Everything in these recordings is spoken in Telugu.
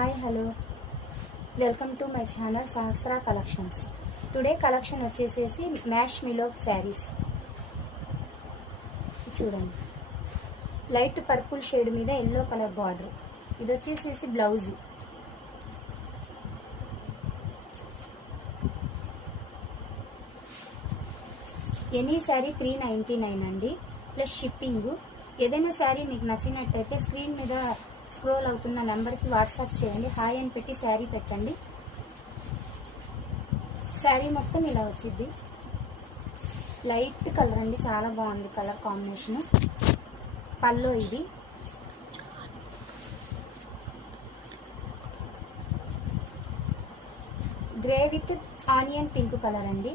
Hi, hello. Welcome to my channel Sahasra Collections. Today collection వచ్చేసేసి మ్యాష్ మిలో శారీస్ చూడండి. లైట్ పర్పుల్ షేడ్ మీద ఎల్లో కలర్ బార్డర్. ఇది వచ్చేసేసి బ్లౌజ్. ఎనీ శారీ 399 అండి, ప్లస్ షిప్పింగ్. ఏదైనా శారీ మీకు నచ్చినట్టయితే స్క్రీన్ మీద స్క్రోల్ అవుతున్న నెంబర్కి వాట్సాప్ చేయండి. హాయ్ అని పెట్టి శారీ పెట్టండి. శారీ మొత్తం ఇలా వచ్చింది. లైట్ కలర్ అండి, చాలా బాగుంది కలర్ కాంబినేషన్. పల్లో ఇది. Grey with onion pink colour అండి.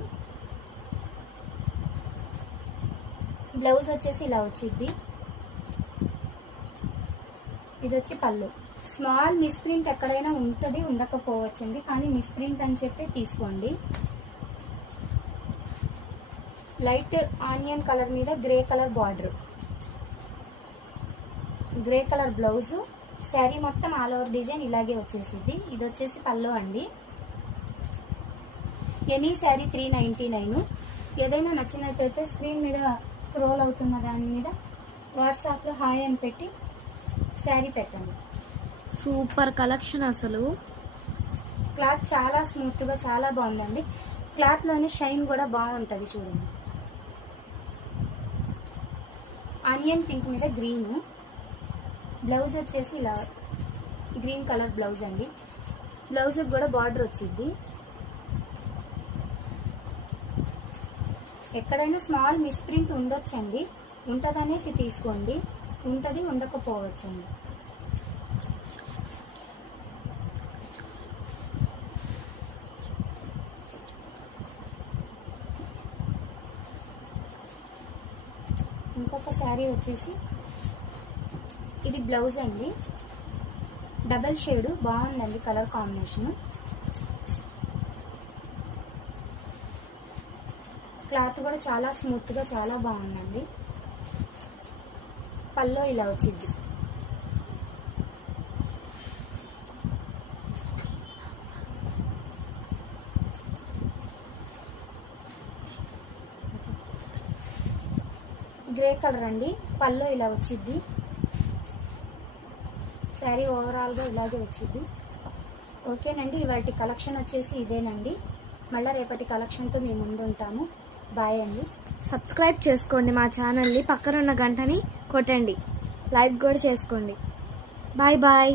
బ్లౌజ్ వచ్చేసి ఇలా వచ్చింది. ఇది వచ్చి పళ్ళు. స్మాల్ మిస్ప్రింట్ ఎక్కడైనా ఉంటుంది, ఉండకపోవచ్చండి, కానీ మిస్ప్రింట్ అని చెప్పి తీసుకోండి. లైట్ ఆనియన్ కలర్ మీద grey colour border, grey colour blouse. Sari మొత్తం ఆల్ ఓవర్ డిజైన్ ఇలాగే వచ్చేసింది. ఇది వచ్చేసి పళ్ళు అండి. ఎనీ శారీ 399. ఏదైనా నచ్చినట్టయితే స్క్రీన్ మీద స్క్రోల్ అవుతున్న దాని మీద వాట్సాప్లో హాయ్ అని పెట్టి శారీ పెట్టండి. Super collection. అసలు క్లాత్ చాలా స్మూత్గా చాలా బాగుందండి. క్లాత్లోనే షైన్ కూడా బాగుంటుంది చూడండి. ఆనియన్ పింక్ మీద గ్రీన్. బ్లౌజ్ వచ్చేసి ఇలా గ్రీన్ కలర్ బ్లౌజ్ అండి. బ్లౌజ్కి కూడా బార్డర్ వచ్చింది. ఎక్కడైనా స్మాల్ మిస్ప్రింట్ ఉండొచ్చండి, ఉంటుందనేసి తీసుకోండి. ఉంటుంది, ఉండకపోవచ్చండి. ఇంకొక శారీ వచ్చేసి ఇది బ్లౌజ్ అండి. డబల్ షేడ్ బాగుందండి కలర్ కాంబినేషన్. క్లాత్ కూడా చాలా స్మూత్గా చాలా బాగుందండి. పల్లో ఇలా వచ్చింది. గ్రే కలర్ అండి. పల్లో ఇలా వచ్చింది. శారీ ఓవరాల్గా ఇలాగే వచ్చింది. ఓకేనండి, ఇవాళ కలెక్షన్ వచ్చేసి ఇదేనండి. మళ్ళీ రేపటి కలెక్షన్తో మేము ముందు ఉంటాము. బాయ్ అండి. సబ్స్క్రైబ్ చేసుకోండి మా ఛానల్ని, పక్కన ఉన్న గంటని కొట్టండి, లైక్ కూడా చేసుకోండి. Bye bye.